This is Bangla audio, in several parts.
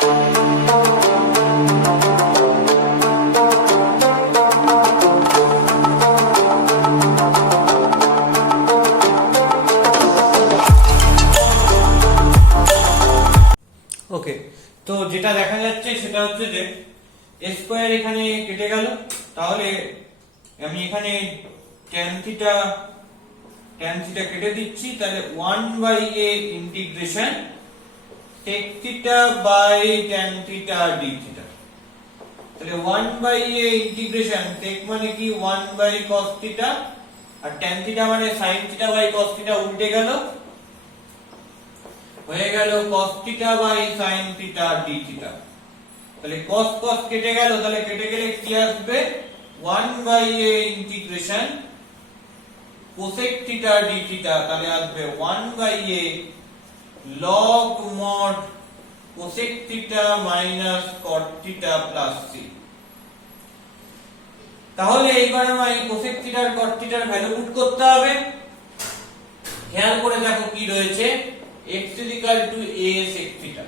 ওকে, তো যেটা দেখা যাচ্ছে সেটা হচ্ছে যে a স্কয়ার এখানে কেটে গেল, তাহলে আমি এখানে tan থিটা কেটে দিচ্ছি, তাহলে 1/a integration sec theta by tan theta d theta. তাহলে 1/a ইন্টিগ্রেশন sec মানে কি 1/cos থিটা, আর tan থিটা মানে sin theta by cos theta, উল্টে গেল, হয়ে গেল cos theta by sin theta d theta. তাহলে cos cos কেটে গেল, তাহলে কেটে গেলে কি আসবে 1/a integration cosec theta d theta, তাহলে আসবে 1/a log mod cosec theta minus cot theta plus c। তাহলে এইবার আমায় cosec থিটা আর cot থিটার ভ্যালু পুট করতে হবে। খেয়াল করে দেখো কি রয়েছে, x a sec থিটা,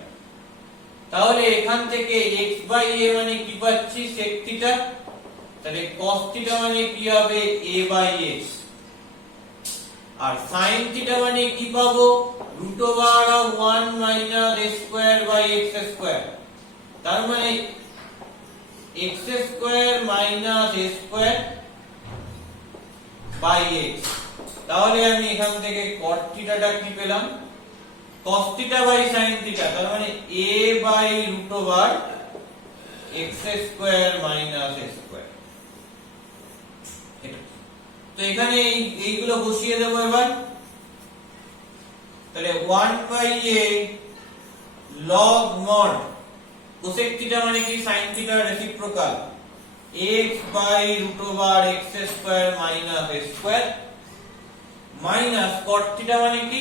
তাহলে এখান থেকে x/a মানে কি পাচ্ছি sec থিটা, তাহলে cos থিটা মানে কি হবে a/x, আর sin থিটা মানে কি পাবো √1 - a square by x square, তার মানে x square minus a square by x। তাহলে আমি এখান থেকে cot থিটাটা কি পেলাম cos theta by sin theta, তার মানে a/√x square minus a square. তো এখানে এইগুলো বসিয়ে দেব এবার। তাহলে 1/a log mod cosec theta মানে কি sin থিটার reciprocal x/√x square minus a square, minus cot theta মানে কি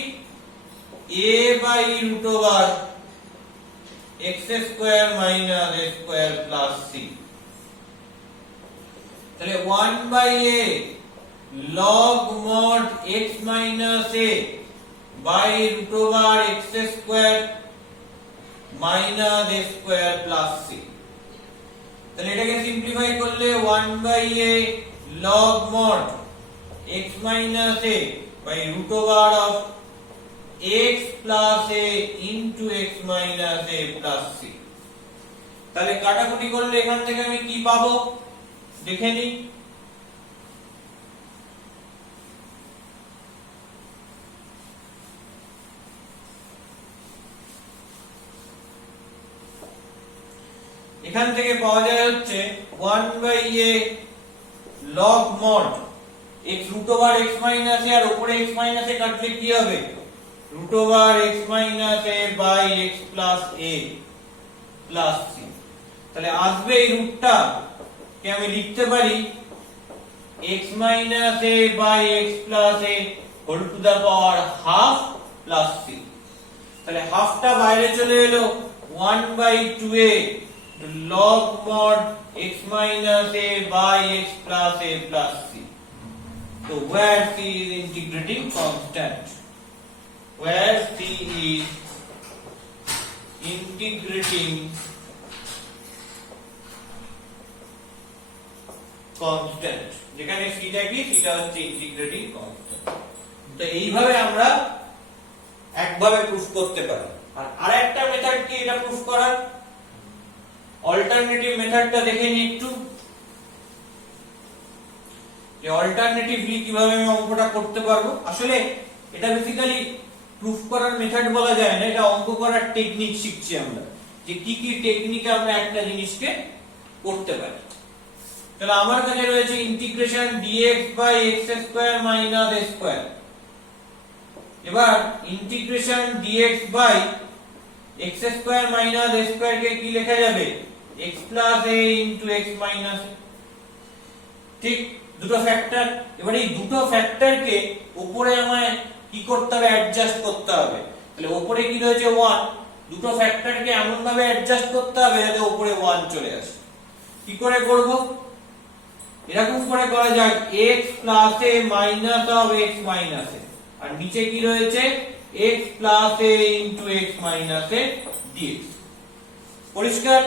a/√x square minus a square plus c। তাহলে 1/a log mod x minus a by √x square minus a square plus c। তাহলে এটাকে সিম্পলিফাই করলে 1/a log mod x minus a by √x plus a into x minus a plus c। তাহলে কাটাকুটি করলে এখান থেকে আমি কি পাবো দেখে নিই। এখান থেকে পাওয়া যায় হচ্ছে 1/a log mod x√x minus a, আর উপরে x minus a কাটলে কি হবে √x minus a by x plus a plus c। তাহলে আসবে এই রুটটা কে আমি লিখতে পারি x minus a by x plus a whole to the power half plus c। তাহলে হাফটা বাইরে চলে এলো 1/2a log mod x minus a by x plus a plus c। So where c is integrating constant, where c is integrating constant, যেখানে c টা কি সেটা হচ্ছে ইন্টিগ্রেটিং কনস্ট্যান্ট। তো এইভাবে আমরা একভাবে প্রুফ করতে পারি। আর আরেকটা মেথড কি এটা প্রুফ করার, অল্টারনেটিভ মেথডটা দেখে নিই একটু, যে অল্টারনেটিভলি কিভাবে আমি অঙ্কটা করতে পারবো। আসলে এটা বেসিক্যালি প্রুফ করার মেথড বলা যায় না, এটা অঙ্ক করার টেকনিক শিখছি আমরা, যে কি কি টেকনিকে আমরা একটা জিনিসকে করতে পারি। তাহলে আমার কাছে রয়েছে integration dx by x square minus a square. এবার integration dx by x square minus a square কে কি লেখা যাবে x plus a into x minus a। ঠিক, দুটো ফ্যাক্টর। এবার এই দুটো ফ্যাক্টরকে উপরে আমায় কি করতে হবে অ্যাডজাস্ট করতে হবে। তাহলে উপরে কি রয়েছে 1, দুটো ফ্যাক্টরকে এমন ভাবে অ্যাডজাস্ট করতে হবে যাতে উপরে 1 চলে আসে। কি করে করব, এরকম করে করা যায় x plus a minus of x minus a, আর নিচে কি রয়েছে x plus a into x minus a dx। পরিষ্কার?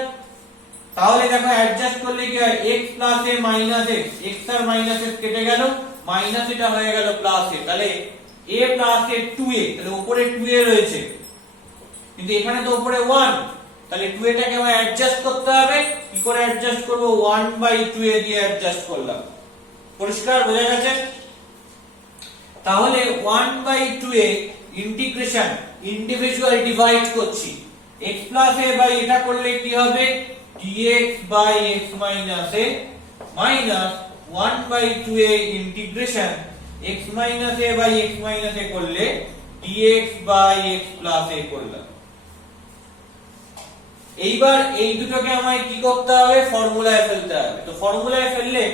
তাহলে দেখো অ্যাডজাস্ট করলে কি হয়, x plus a minus x, x আর মাইনাস x কেটে গেল, মাইনাস এটা হয়ে গেল প্লাস a, তাহলে a প্লাস a 2a, তাহলে উপরে 2a রয়েছে কিন্তু এখানে তো উপরে 1, তাহলে 2a টাকে আমরা অ্যাডজাস্ট করতে হবে। কি করে অ্যাডজাস্ট করব? 1/2a দিয়ে অ্যাডজাস্ট করলাম। পরিষ্কার? বোঝা গেছে? তাহলে 1/2a ইন্টিগ্রেশন ইন্ডিভিজুয়াল ডিভাইড করছি, x প্লাস a বাই এটা করলে কি হবে, dx by x minus a minus 1/2a integration x minus a by x minus a করলে dx by x plus a করলাম। এইবার এই দুটোকে আমায় কি করতে হবে? ফর্মুলায় ফেলতে হবে। তো ফর্মুলায় ফেললে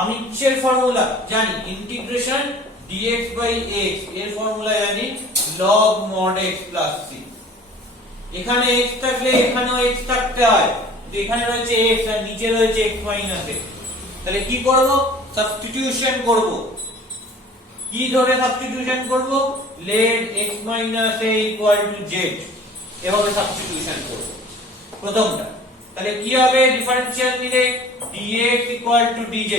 আমি কিসের ফর্মুলা জানি? ইন্টিগ্রেশন dx বাই x এর ফর্মুলা জানি log mod x plus c। এখানে x থাকলে এখানেও x থাকতে হয়, তো এখানে রয়েছে x আর নিচে রয়েছে x মাইনাস a, তাহলে কি করব? সাবস্টিটিউশন করব। কি ধরে সাবস্টিটিউশন করব? let x minus a equal to z, এভাবে সাবস্টিটিউশন করব প্রথমটা। তাহলে কি হবে? ডিফারেন্সিয়াল নিলে dx equal to dz,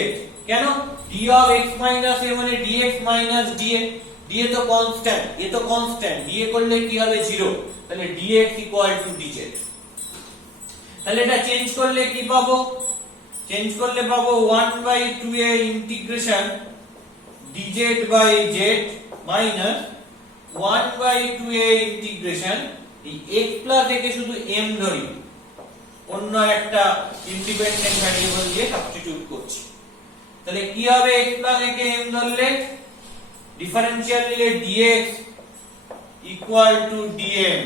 কেন? d of x minus a মানে dx minus dA, dA তো কনস্ট্যান্ট, এ তো কনস্ট্যান্ট, dA করলে কি হবে? 0, তাহলে dx equal to dz। তাহলে এটা চেঞ্জ করলে কি পাবো? চেঞ্জ করলে পাবো 1/2a integration dz by z minus 1/2a integration, এই x প্লাস a কে শুধু m ধরি, অন্য একটা ইন্ডিপেন্ডেন্ট ভ্যারিয়েবল দিয়ে সাবস্টিটিউট করছি। তাহলে কি হবে? x plus a K m ধরলে ডিফারেন্সিয়াল নিলে dx ইকুয়াল টু dm,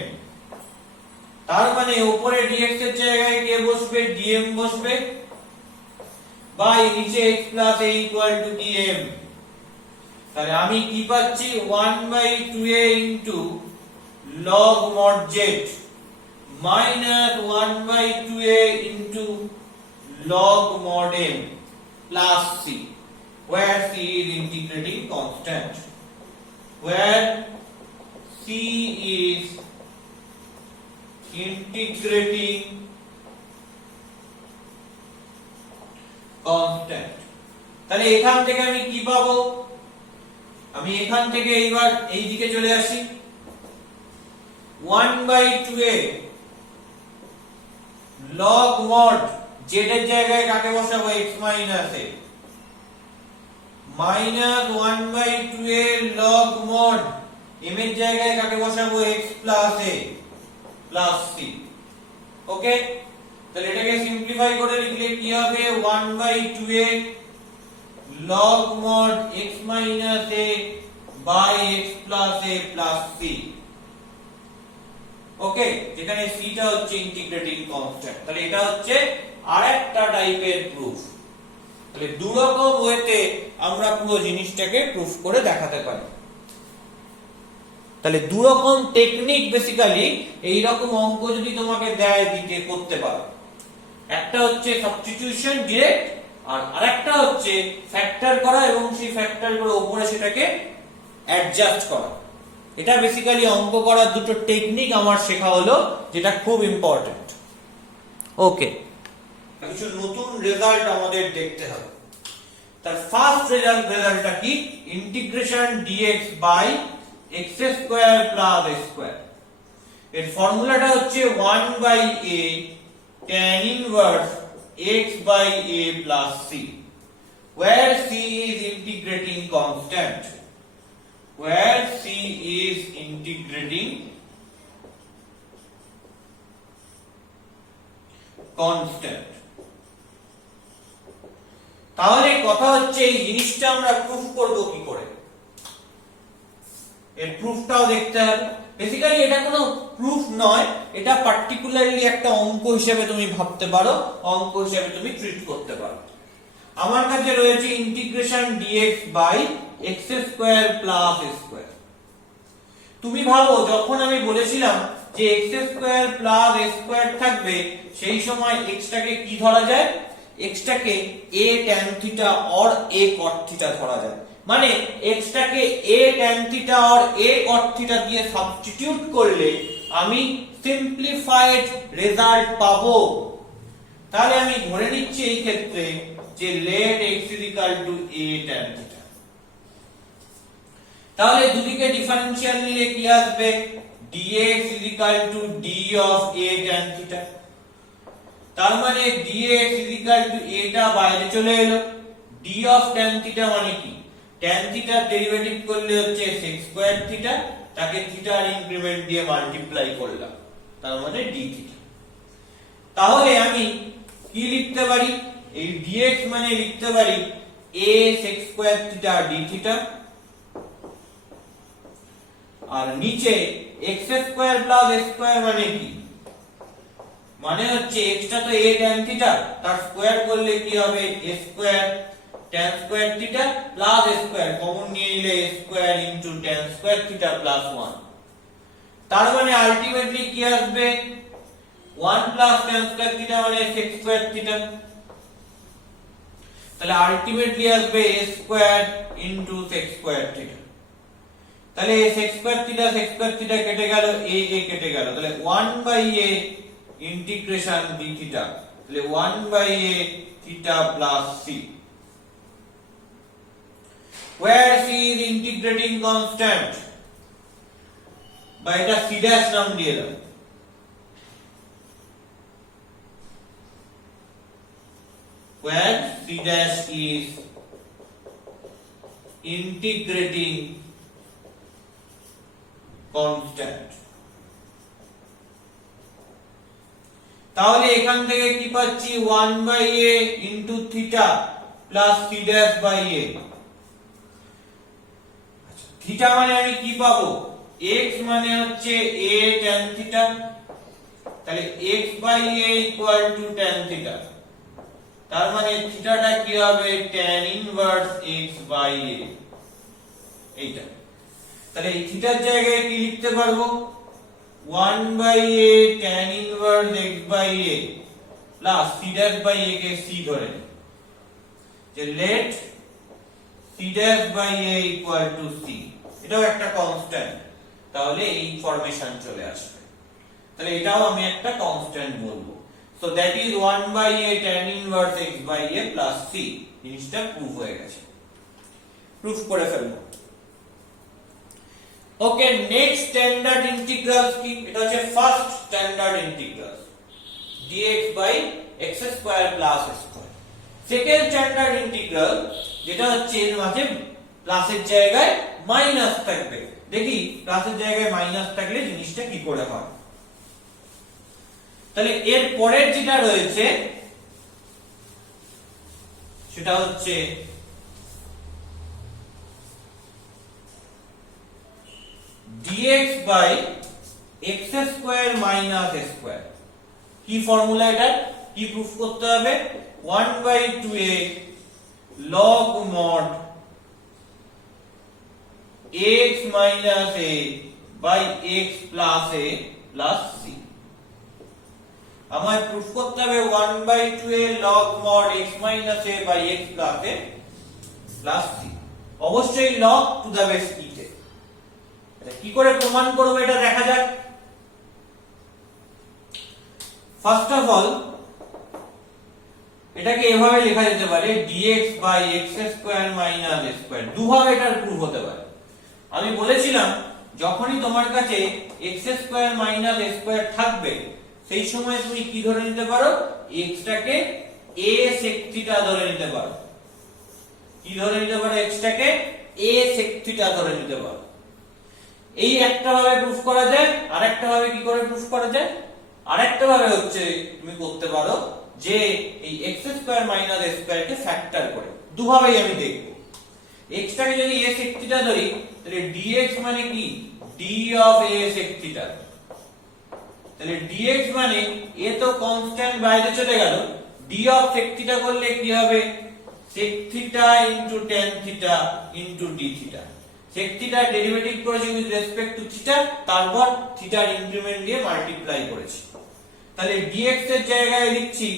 তার মানে উপরে dx এর জায়গায় কে বসবে? dm বসবে, বাই নিচে x plus a equal two dm। তাহলে আমি কি পাচ্ছি? 1/2a into log mod z minus 1/2a into log mod m plus c, where c is integrating constant, where c is integrating constant। তাহলে এখান থেকে আমি কি পাবো? আমি এখান থেকে এইবার এই দিকে চলে আসি, 1/2a log mod z এর জায়গায় কাকে বসাবো? x minus a minus 1/2a log mod m এর জায়গায় কাকে বসাবো? x plus a plus c। ওকে, তাহলে এটাকে সিম্পলিফাই করে লিখলে কি হবে? 1/2a log mod x minus a by x plus a plus c। ওকে, যেখানে c টা হচ্ছে ইন্টিগ্রেটিং কনস্ট্যান্ট। তাহলে এটা হচ্ছে আরেকটা টাইপের প্রুফ। তাহলে দুই রকম ওয়েতে আমরা পুরো জিনিসটাকে প্রুফ করে দেখাতে পারি। তাহলে দুই রকম টেকনিক বেসিক্যালি এই রকম অঙ্ক যদি তোমাকে দেয় দিতে করতে পারো। একটা হচ্ছে সাবস্টিটিউশন ডিরেক্ট, আর আরেকটা হচ্ছে ফ্যাক্টর করা এবং সেই ফ্যাক্টর করে উপরে সেটাকে অ্যাডজাস্ট করা। এটা বেসিক্যালি অঙ্ক করার দুটো টেকনিক আমার শেখা হলো, যেটা খুব ইম্পর্টেন্ট। ওকে, কিছু নতুন রেজাল্ট আমাদের দেখতে হবে। তার ফার্স্ট রেজাল্টটা কি? Integration dx by x square plus a square. এর ফর্মুলাটা হচ্ছে 1/a tan inverse x by a plus c, where c is integrating constant, where c is integrating constant। তাহলে কথা হচ্ছে এই জিনিসটা আমরা প্রুফ করব কি করে? এর প্রুফটাও দেখতে হবে। বেসিক্যালি এটা কোনো প্রুফ নয়, এটা পার্টিকুলারলি একটা অঙ্ক হিসেবে তুমি ভাবতে পারো, অঙ্ক হিসেবে তুমি ট্রিট করতে পারো। আমার কাছে রয়েছে integration dx by x square plus a square. তুমি ভাবো যখন আমি বলেছিলাম যে x square plus a square থাকবে, সেই সময় x টাকে কি ধরা যায়? x টাকে a tan theta or a cot theta ধরা যায়। মানে x টাকে a tan theta or a cot theta দিয়ে সাবস্টিটিউট করলে আমি সিম্পলিফাইড রেজাল্ট পাবো। তাহলে আমি ধরে নিচ্ছি এই ক্ষেত্রে যে let x a tan theta। তাহলে দুদিকে ডিফারেন্সিয়াল নিলে কি আসবে? dx d of a tan theta। তার মানে dx a টা বাইরে চলে এলো। d of tan theta মানে কি? tan theta ডেরিভেটিভ করলে হচ্ছে sec স্কয়ার থিটা, তাকে থিটার ইনক্রিমেন্ট দিয়ে মাল্টিপ্লাই করলাম, তার মানে d থিটা। তাহলে আমি কি লিখতে পারি? এই dx মানে লিখতে পারি a sec square theta d theta, আর নিচে x square plus a square মানে কি? মানে হচ্ছে x টা তো a tan থিটা, তার স্কয়ার করলে কি হবে? a square tan square theta plus a square, common নিয়ে নিলে a square into tan square theta plus 1। তার মানে আলটিমেটলি কি আসবে? 1 প্লাস tan স্কয়ার থিটা মানে sec স্কয়ার থিটা। তাহলে আলটিমেটলি আসবে a square into sec square theta. তাহলে sec স্কয়ার থিটা কেটে গেল, a কেটে গেল, তাহলে 1/a ইন্টিগ্রেশন d থিটা, তাহলে 1/a theta plus c, where c is integrating constant, বা এটা c dash নাম দিয়ে দাও। where c dash is integrating constant। তাহলে এখান থেকে কি পাচ্ছি? 1/a into theta plus c dash by a। Theta মানে আমি কি পাবো? x মানে হচ্ছে a tan থিটা, তাহলে x by a equal to tan theta. তার মানে থিটাটা কি হবে? tan inverse x by a, এইটা। তাহলে এই থিটার জায়গায় কি লিখতে পারবো? 1/a tan inverse x by a plus c dash by a কে c ধরে নিই, যে let c dash by a equal to c। এটাও একটা কনস্ট্যান্ট, তাহলে এই ফরমেশন চলে আসবে। তাহলে এটাও আমি একটা কনস্ট্যান্ট বলবো। So that is 1/a tan inverse x by a plus c। জিনিসটা প্রুফ হয়ে গেছে, প্রুফ করে ফেলবো। ওকে, নেক্সট স্ট্যান্ডার্ড ইন্টিগ্রাল কি? এটা হচ্ছে first standard integral dx by x square plus a square. Second standard integral যেটা হচ্ছে এর মাঝে প্লাসের জায়গায় মাইনাস থাকবে। দেখি প্লাসের জায়গায় মাইনাস থাকলে জিনিসটা কি করে হয়। তাহলে এর পরের যেটা রয়েছে সেটা হচ্ছে dx by x square minus a square. কি ফর্মুলা এটা? কি প্রুফ করতে হবে? 1/2a log mod x minus a by x plus a plus c। আমায় প্রুফ করতে হবে 1/2a log mod x minus a by x plus a plus c। অবশ্যই log to the base e তে। কি করে প্রমাণ করব এটা দেখা যাক। ফার্স্ট অফ অল এটাকে এভাবে লেখা যেতে পারে dx by x square minus a square. দুভাবে এটার প্রুফ হতে পারে। আমি বলেছিলাম যখনই তোমার কাছে x square minus a square থাকবে সেই সময় তুমি কি ধরে নিতে পারো? x টাকে a sec থিটা ধরে নিতে পারো। কি ধরে নিতে পারো? x টাকে a sec থিটা ধরে নিতে পারো। এই একটা ভাবে প্রুফ করা যায়। আরেকটা ভাবে কি করে প্রুফ করা যায়? আরেকটা ভাবে হচ্ছে তুমি করতে পারো যে এই x square minus a square K factor করে। দুভাবেই আমি দেখব। x টাকে যদি a sec থিটা ধরি তাহলে dx মানে কি? d of a sec theta. তাহলে dx মানে a তো কনস্ট্যান্ট বাইরে চলে গেল, d of sec থিটা করলে কি হবে? sec theta into tan theta into d theta. sec theta derivative করেছি উইথ রেসপেক্ট টু থিটা, তারপর থিটার ইনক্রিমেন্ট দিয়ে মাল্টিপ্লাই করেছি। তাহলে dx এর জায়গায় লিখছি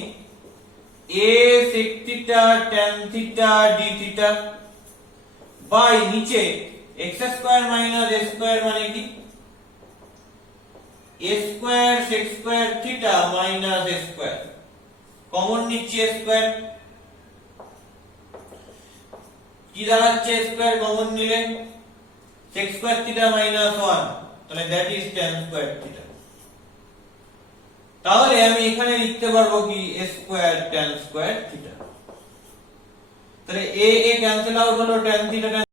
a sec theta tan theta d theta by নিচে x square minus a square মানে কি? a square sec square theta minus a square, common নিচ্ছি a স্কয়ার, কি দাঁড়াচ্ছে a স্কয়ার কমন নিলে sec স্কয়ার থিটা মাইনাস 1, তাহলে that is tan square theta. তাহলে আমি এখানে লিখতে পারবো কি a square tan square theta. তাহলে a ক্যান্সেল আউট হলো, tan থিটা